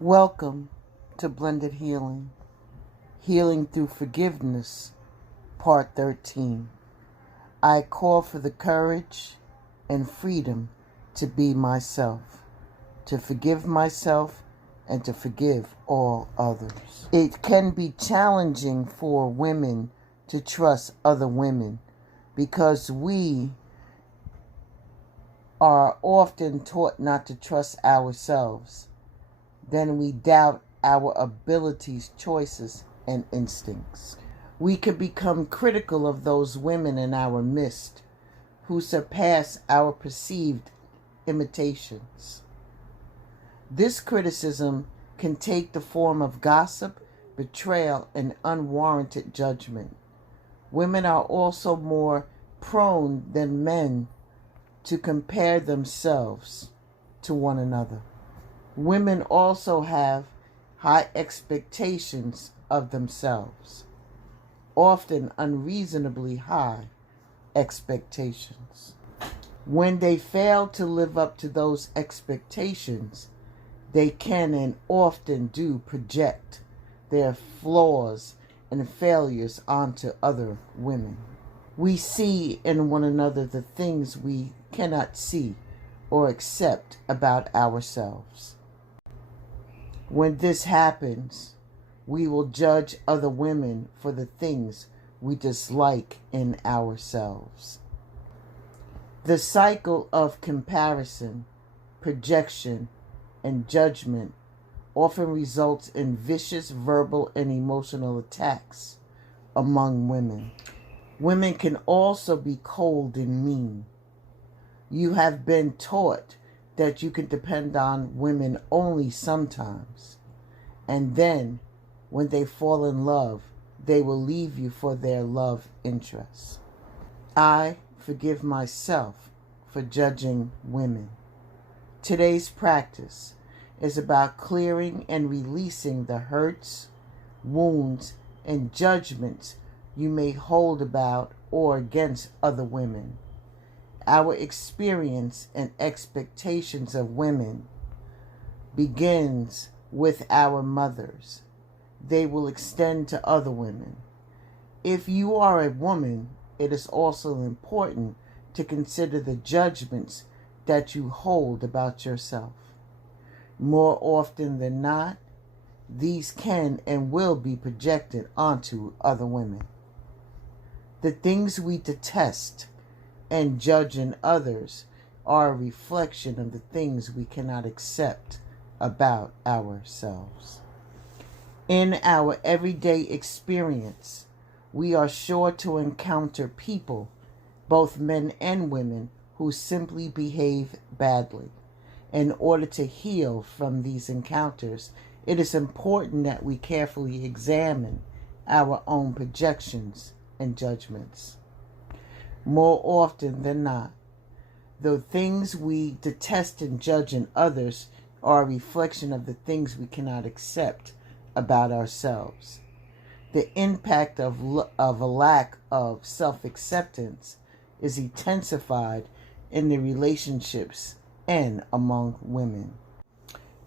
Welcome to Blended Healing, Healing Through Forgiveness, Part 13. I call for the courage and freedom to be myself, to forgive myself, and to forgive all others. It can be challenging for women to trust other women because we are often taught not to trust ourselves. Then we doubt our abilities, choices, and instincts. We could become critical of those women in our midst who surpass our perceived imitations. This criticism can take the form of gossip, betrayal, and unwarranted judgment. Women are also more prone than men to compare themselves to one another. Women also have high expectations of themselves, often unreasonably high expectations. When they fail to live up to those expectations, they can and often do project their flaws and failures onto other women. We see in one another the things we cannot see or accept about ourselves. When this happens, we will judge other women for the things we dislike in ourselves. The cycle of comparison, projection, and judgment often results in vicious verbal and emotional attacks among women. Women can also be cold and mean. You have been taught that you can depend on women only sometimes. And then, when they fall in love, they will leave you for their love interests. I forgive myself for judging women. Today's practice is about clearing and releasing the hurts, wounds, and judgments you may hold about or against other women. Our experience and expectations of women begins with our mothers. They will extend to other women. If you are a woman, it is also important to consider the judgments that you hold about yourself. More often than not, these can and will be projected onto other women. The things we detest and judge in others are a reflection of the things we cannot accept about ourselves. In our everyday experience, we are sure to encounter people, both men and women, who simply behave badly. In order to heal from these encounters, it is important that we carefully examine our own projections and judgments. More often than not, the things we detest and judge in others are a reflection of the things we cannot accept about ourselves. The impact of a lack of self-acceptance is intensified in the relationships and among women.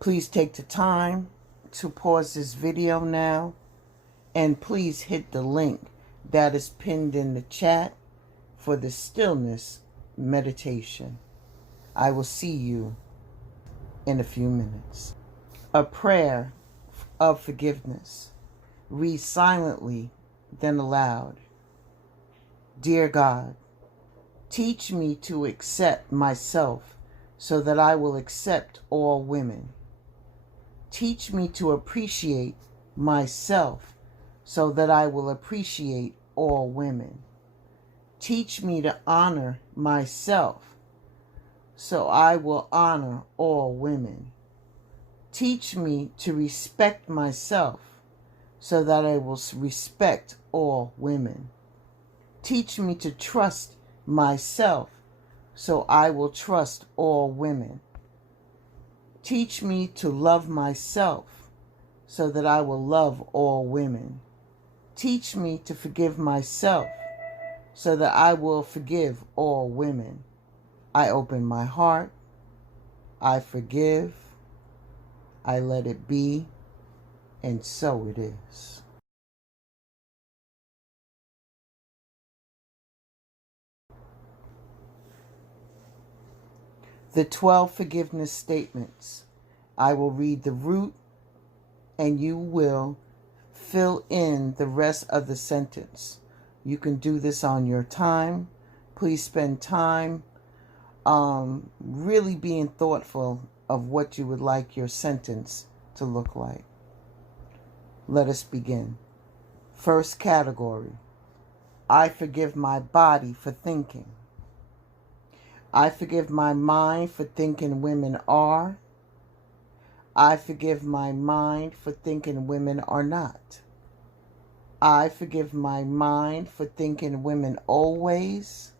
Please take the time to pause this video now, and please hit the link that is pinned in the chat for the stillness meditation. I will see you in a few minutes. A prayer of forgiveness. Read silently, then aloud. Dear God, teach me to accept myself so that I will accept all women. Teach me to appreciate myself so that I will appreciate all women. Teach me to honor myself so I will honor all women. Teach me to respect myself so that I will respect all women. Teach me to trust myself so I will trust all women. Teach me to love myself so that I will love all women. Teach me to forgive myself so that I will forgive all women. I open my heart. I forgive. I let it be, and so it is. The 12 forgiveness statements. I will read the root and you will fill in the rest of the sentence. You can do this on your time. Please spend time really being thoughtful of what you would like your sentence to look like. Let us begin. First category. I forgive my body for thinking. I forgive my mind for thinking women are. I forgive my mind for thinking women are not. I forgive my mind for thinking women always.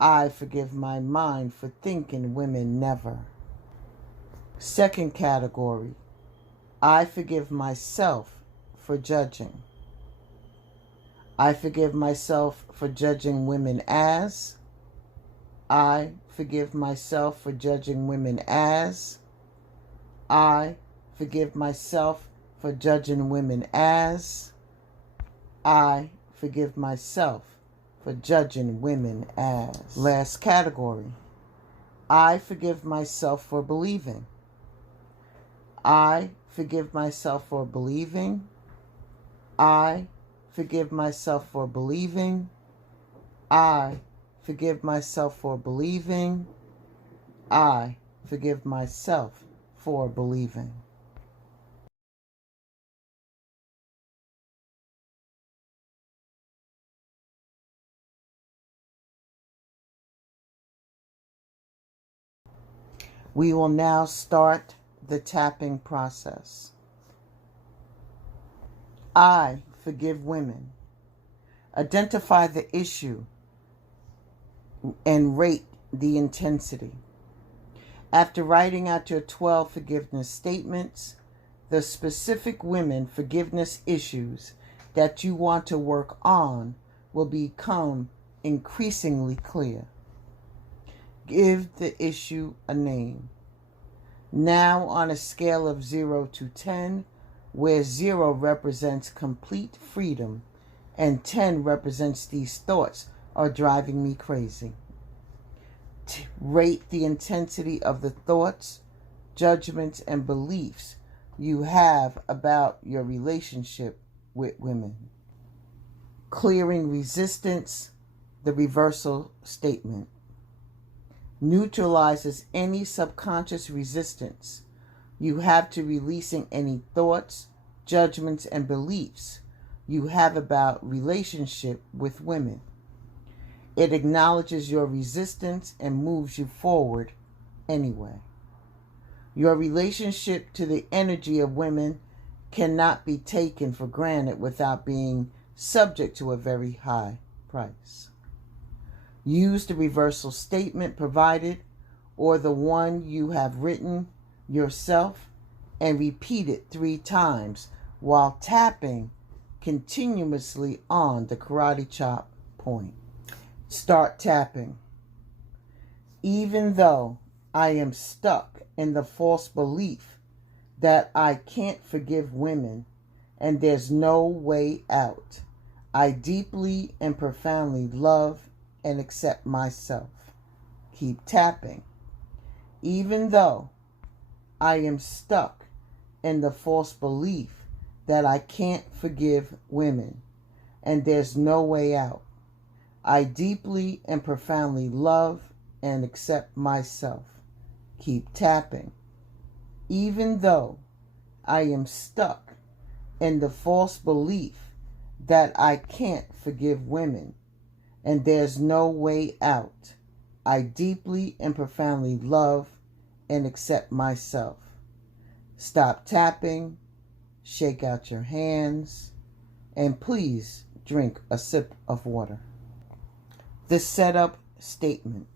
I forgive my mind for thinking women never. Second category. I forgive myself for judging. I forgive myself for judging women as. I forgive myself for judging women as. I forgive myself for judging women as. I forgive myself for judging women as. Last category. I forgive myself for believing. I forgive myself for believing. I forgive myself for believing. I forgive myself for believing. I forgive myself for believing. We will now start the tapping process. I forgive women. Identify the issue and rate the intensity. After writing out your 12 forgiveness statements, the specific women forgiveness issues that you want to work on will become increasingly clear. Give the issue a name. Now, on a scale of 0 to 10, where 0 represents complete freedom and 10 represents these thoughts are driving me crazy. Rate the intensity of the thoughts, judgments, and beliefs you have about your relationship with women. Clearing resistance, the reversal statement. Neutralizes any subconscious resistance you have to releasing any thoughts, judgments, and beliefs you have about relationship with women. It acknowledges your resistance and moves you forward anyway. Your relationship to the energy of women cannot be taken for granted without being subject to a very high price. Use the reversal statement provided or the one you have written yourself and repeat it 3 times while tapping continuously on the karate chop point. Start tapping. Even though I am stuck in the false belief that I can't forgive women and there's no way out, I deeply and profoundly love and accept myself. Keep tapping. Even though I am stuck in the false belief that I can't forgive women and there's no way out, I deeply and profoundly love and accept myself. Keep tapping. Even though I am stuck in the false belief that I can't forgive women and there's no way out, I deeply and profoundly love and accept myself. Stop tapping, shake out your hands, and please drink a sip of water. The setup statement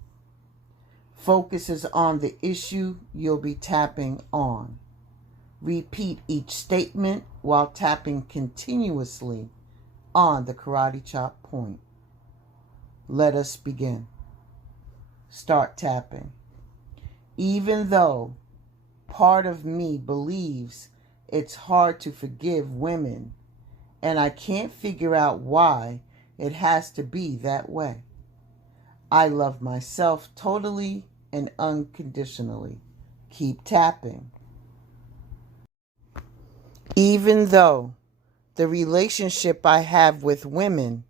focuses on the issue you'll be tapping on. Repeat each statement while tapping continuously on the karate chop point. Let us begin. Start tapping. Even though Part of me believes it's hard to forgive women, and I can't figure out why it has to be that way. I love myself totally and unconditionally. Keep tapping. Even though the relationship I have with women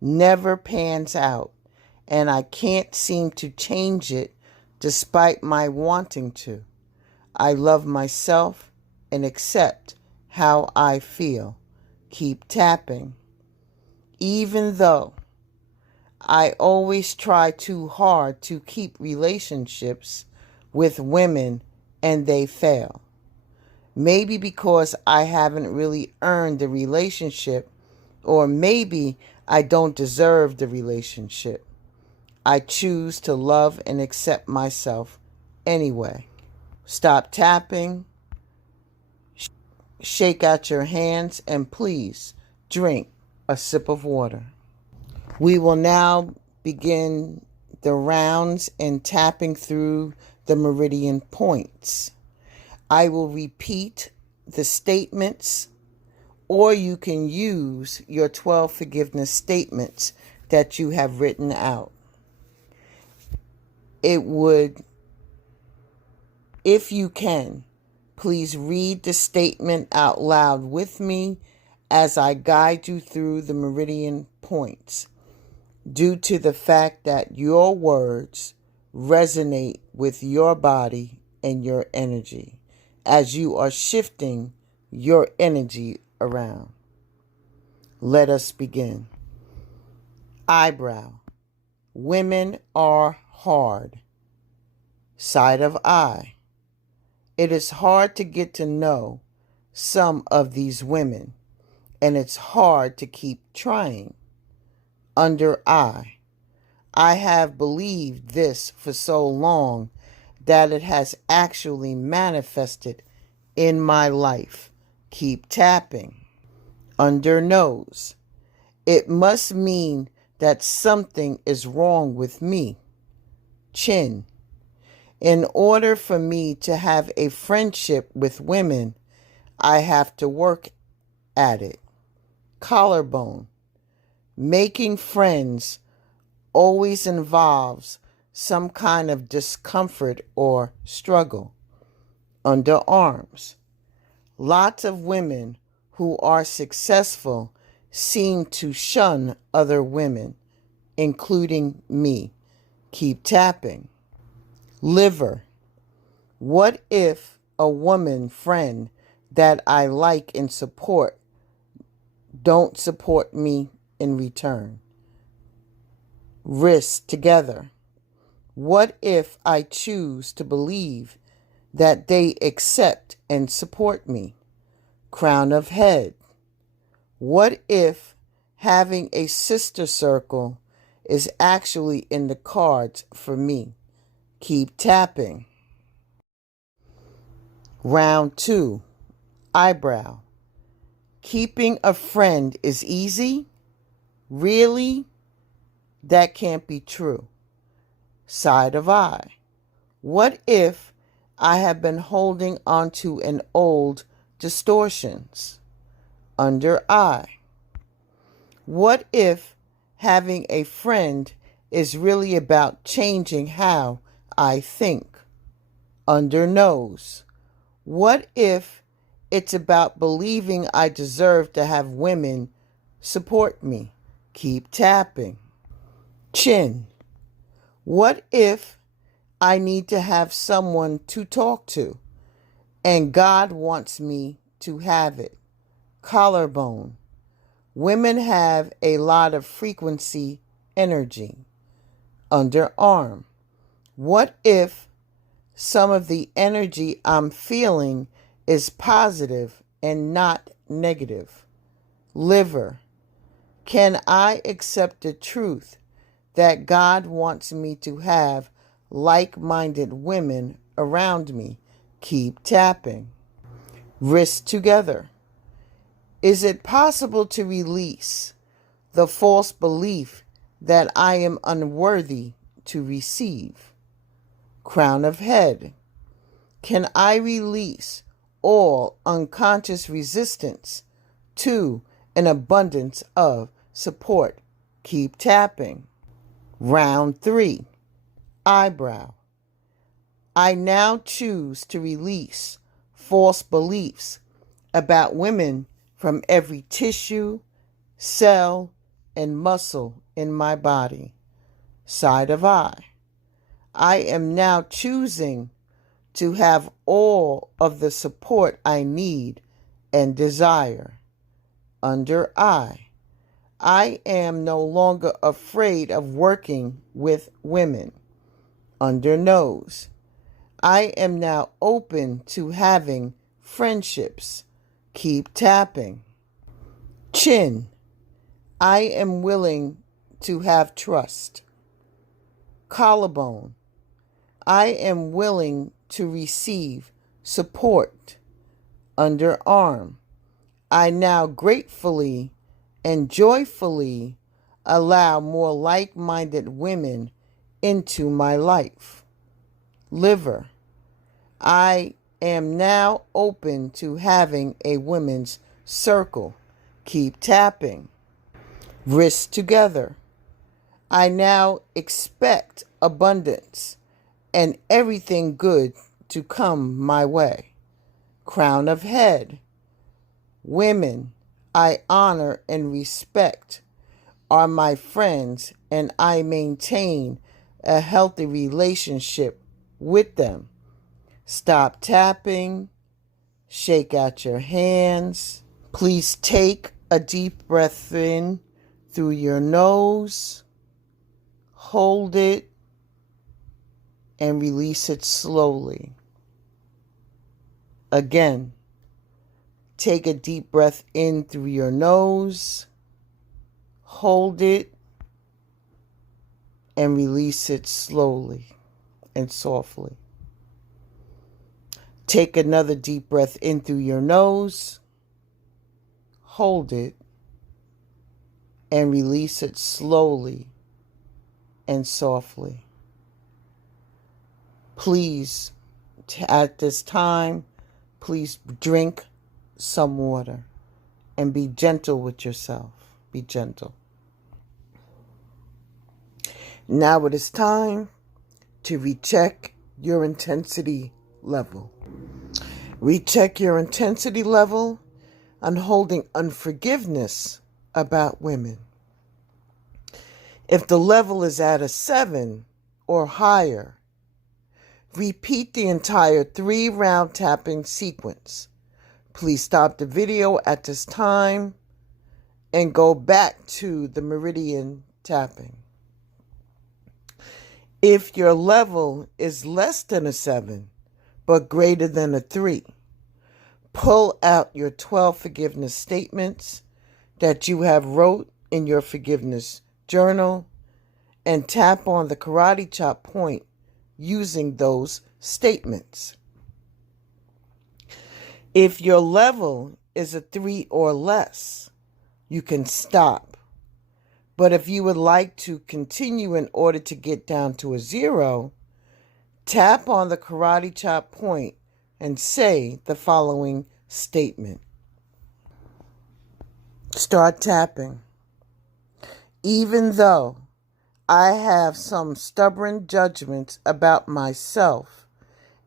never pans out, and I can't seem to change it despite my wanting to, I love myself and accept how I feel. Keep tapping. Even though I always try too hard to keep relationships with women and they fail. Maybe because I haven't really earned the relationship, or maybe I don't deserve the relationship. I choose to love and accept myself anyway. Stop tapping, shake out your hands, and please drink a sip of water. We will now begin the rounds and tapping through the meridian points. I will repeat the statements, or you can use your 12 forgiveness statements that you have written out. It would, if you can, please read the statement out loud with me as I guide you through the meridian points, due to the fact that your words resonate with your body and your energy as you are shifting your energy around. Let us begin. Eyebrow. Women are hard. Side of eye. It is hard to get to know some of these women, and it's hard to keep trying. Under eye. I have believed this for so long that it has actually manifested in my life. Keep tapping. Under nose. It must mean that something is wrong with me. Chin. In order for me to have a friendship with women, I have to work at it. Collarbone. Making friends always involves some kind of discomfort or struggle. Underarms. Lots of women who are successful seem to shun other women, including me. Keep tapping. Liver. What if a woman friend that I like and support don't support me in return? Wrist together. What if I choose to believe that they accept and support me? Crown of head. What if having a sister circle is actually in the cards for me? Keep tapping. Round 2. Eyebrow. Keeping a friend is easy? Really? That can't be true. Side of eye. What if I have been holding onto an old distortions? Under eye. What if having a friend is really about changing how I think? Under nose. What if it's about believing I deserve to have women support me? Keep tapping. Chin. What if I need to have someone to talk to, and God wants me to have it? Collarbone. Women have a lot of frequency energy. Underarm. What if some of the energy I'm feeling is positive and not negative? Liver. Can I accept the truth that God wants me to have like-minded women around me? Keep tapping. Wrists together. Is it possible to release the false belief that I am unworthy to receive? Crown of head. Can I release all unconscious resistance to an abundance of support? Keep tapping. Round 3. Eyebrow. I now choose to release false beliefs about women from every tissue, cell, and muscle in my body. Side of eye. I am now choosing to have all of the support I need and desire. Under eye. I am no longer afraid of working with women. Under nose. I am now open to having friendships. Keep tapping. Chin. I am willing to have trust. Collarbone. I am willing to receive support. Underarm. I now gratefully and joyfully allow more like-minded women into my life. Liver. I am now open to having a women's circle. Keep tapping. Wrists together. I now expect abundance and everything good to come my way. Crown of head. Women I honor and respect are my friends, and I maintain a healthy relationship with them. Stop tapping. Shake out your hands. Please take a deep breath in through your nose. Hold it and release it slowly. Again, take a deep breath in through your nose. Hold it and release it slowly and softly. Take another deep breath in through your nose. Hold it and release it slowly and softly. Please, at this time, please drink some water and be gentle with yourself. Be gentle. Now it is time to recheck your intensity level. Recheck your intensity level on holding unforgiveness about women. If the level is at a 7 or higher, repeat the entire 3-round tapping sequence. Please stop the video at this time and go back to the meridian tapping. If your level is less than a 7 but greater than a 3, pull out your 12 forgiveness statements that you have wrote in your forgiveness journal and tap on the karate chop point using those statements. If your level is a 3 or less, you can stop. But if you would like to continue in order to get down to a 0, tap on the karate chop point and say the following statement. Start tapping. Even though I have some stubborn judgments about myself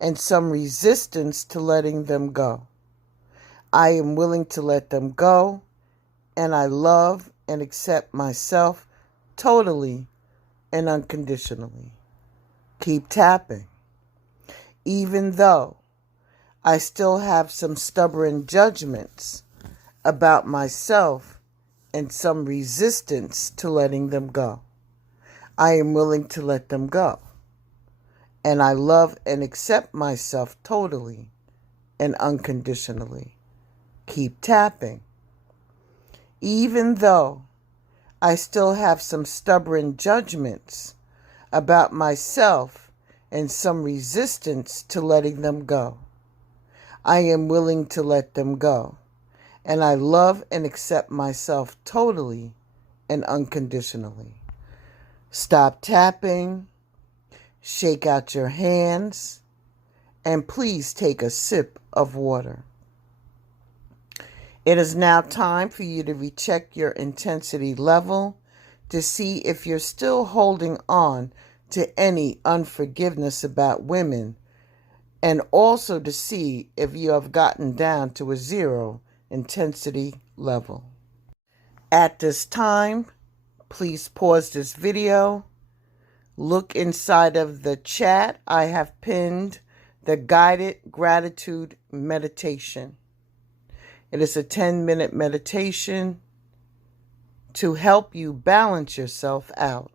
and some resistance to letting them go, I am willing to let them go, and I love and accept myself totally and unconditionally. Keep tapping. Even though I still have some stubborn judgments about myself and some resistance to letting them go, I am willing to let them go, and I love and accept myself totally and unconditionally. Keep tapping. Even though I still have some stubborn judgments about myself and some resistance to letting them go, I am willing to let them go, and I love and accept myself totally and unconditionally. Stop tapping, shake out your hands, and please take a sip of water. It is now time for you to recheck your intensity level to see if you're still holding on to any unforgiveness about women, and also to see if you have gotten down to a 0 intensity level. At this time, please pause this video. Look inside of the chat. I have pinned the guided gratitude meditation. It is a 10-minute meditation to help you balance yourself out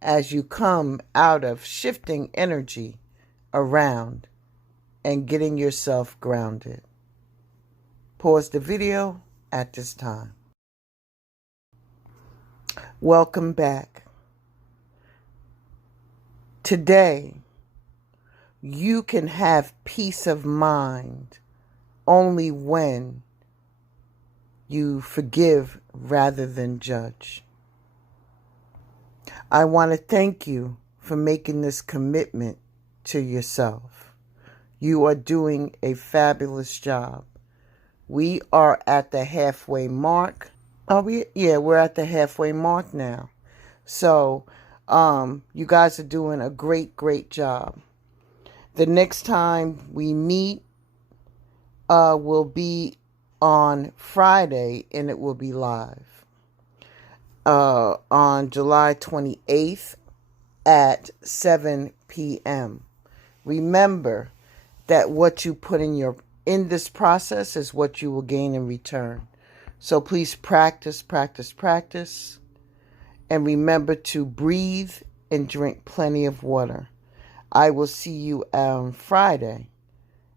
as you come out of shifting energy around and getting yourself grounded. Pause the video at this time. Welcome back. Today, you can have peace of mind only when you forgive rather than judge. I want to thank you for making this commitment to yourself. You are doing a fabulous job. We are at the halfway mark. Are we? Yeah, we're at the halfway mark now. So, you guys are doing a great job. The next time we meet will be on Friday, and it will be live on July 28th at 7 p.m. Remember that what you put in this process is what you will gain in return. So please practice. And remember to breathe and drink plenty of water. I will see you on Friday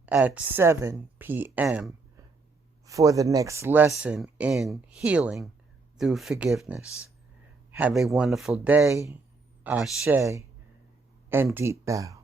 at 7 p.m. for the next lesson in healing through forgiveness. Have a wonderful day. Ashe and deep bow.